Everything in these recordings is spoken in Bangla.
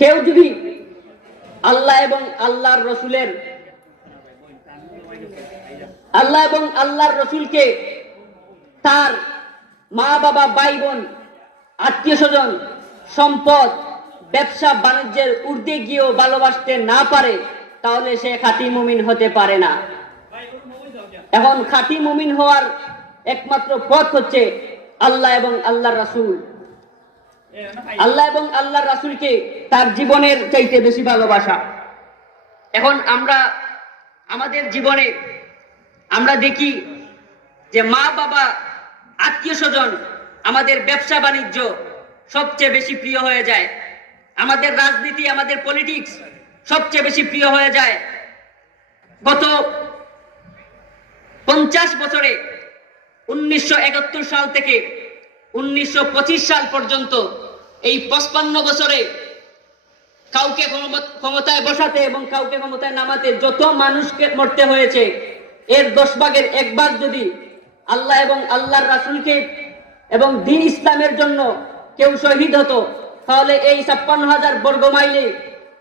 কেউ যদি আল্লাহ এবং আল্লাহর রসুলকে তার মা বাবা ভাই বোন আত্মীয় স্বজন সম্পদ ব্যবসা বাণিজ্যের ঊর্ধ্বে গিয়েও ভালোবাসতে না পারে তাহলে সে খাঁটি মুমিন হতে পারে না। এখন খাঁটি মুমিন হওয়ার একমাত্র পথ হচ্ছে আল্লাহ এবং আল্লাহর রাসূল। আল্লাহ এবং আল্লাহর রাসূলকে তার জীবনের চাইতে বেশি ভালোবাসা। এখন আমরা আমাদের জীবনে আমরা দেখি যে মা বাবা আত্মীয় স্বজন আমাদের ব্যবসা বাণিজ্য সবচেয়ে বেশি প্রিয় হয়ে যায়, আমাদের রাজনীতি আমাদের পলিটিক্স সবচেয়ে বেশি প্রিয় হয়ে যায়। গত 50 বছরে 1971 সাল থেকে 1925 সাল পর্যন্ত এই 55 বছরে কাউকে ক্ষমতায় বসাতে এবং কাউকে ক্ষমতায় নামাতে যত মানুষকে মরতে হয়েছে এর 10 ভাগের 1 ভাগ যদি আল্লাহ এবং আল্লাহর রাসূলকে এবং দ্বীন ইসলামের জন্য কেউ শহীদ হতো তাহলে এই 56,000 বর্গ মাইলে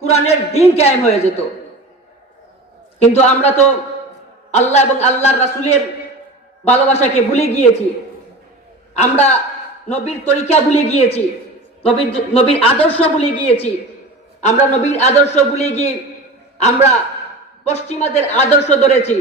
কোরআনের দ্বীন কায়েম হয়ে যেত। কিন্তু আমরা তো আল্লাহ এবং আল্লাহর রাসূলের ভালোবাসাকে ভুলে গিয়েছি, আমরা নবীর তরিকা ভুলে গিয়েছি, নবীর আদর্শ ভুলে গিয়েছি। আমরা নবীর আদর্শ ভুলে গিয়ে আমরা পশ্চিমাদের আদর্শ ধরেছি।